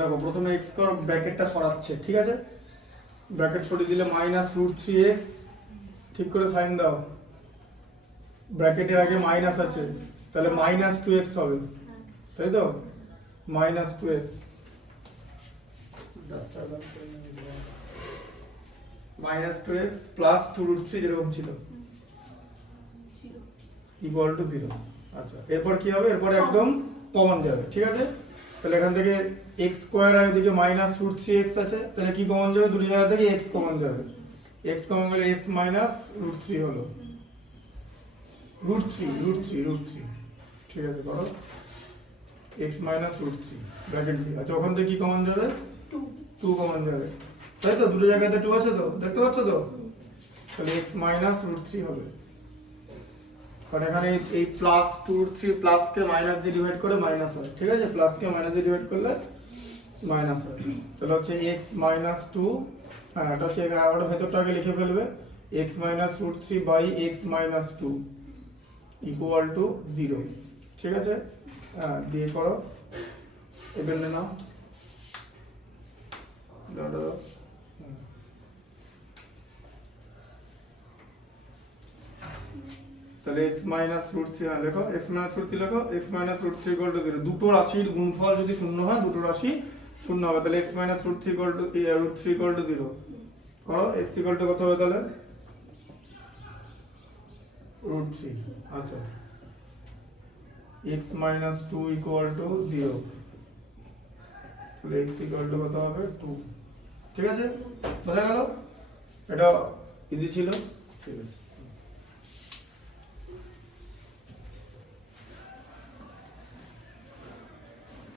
দেখো প্রথমে x square ব্র্যাকেটটা সরাচ্ছে, ঠিক আছে? ব্র্যাকেট সরিয়ে দিলে -√3x, ঠিক করে সাইন দাও। ব্র্যাকেটের আগে মাইনাস আছে, তাহলে -2x হবে, তাই তো? -2x -2x প্লাস 2√3 যেরকম ছিল ইকুয়াল টু 0। আচ্ছা, এরপর কি হবে? এরপর একদম কমন যাবে, ঠিক আছে? তাহলে এখান থেকে x স্কয়ার আর এদিকে -√3x আছে, তাহলে কি কমন যাবে? দুটো জায়গা থেকে x কমন যাবে। x কমন গেলে x -√3 হলো, √3 ঠিক আছে, করো x -√3 ব্র্যাকেট দিয়ে। আচ্ছা, ওখান থেকে কি কমন যাবে? 2 কমন যাবে, তাই তো? দুটো জায়গাতে 2 আছে তো, দেখতে পাচ্ছ তো? তাহলে x -√3 হবে, কারণ এখানে এই প্লাস 2√3 প্লাসকে মাইনাস দিয়ে ডিভাইড করে মাইনাস হয়, ঠিক আছে? প্লাসকে মাইনাস দিয়ে ডিভাইড করলে মাইনাস হয়। তাহলে হচ্ছে x -2, হ্যাঁ এটা হচ্ছে ওটা ভেতরটাকে লিখে ফেলবে, x -√3 by x -2 equal to 0, ঠিক আছে? হ্যাঁ, দিয়ে করো, এখানে নাও দাদা। তাহলে x -√3, হ্যাঁ লেখো, x -√3 লেখো, x -√3 ইকুয়াল টু 0। দুটো রাশির গুণফল যদি শূন্য হয়, দুটো রাশি শূন্য হবে, তাহলে x -√3 equal to √3 equal to 0 করো। x ইকুয়াল টু কত হবে তাহলে? √3। আচ্ছা, x -2 ইকুয়াল টু 0, তাহলে x ইকুয়াল টু কত হবে? 2, ঠিক আছে? বোঝা গেল? এটা ইজি ছিল, ঠিক আছে।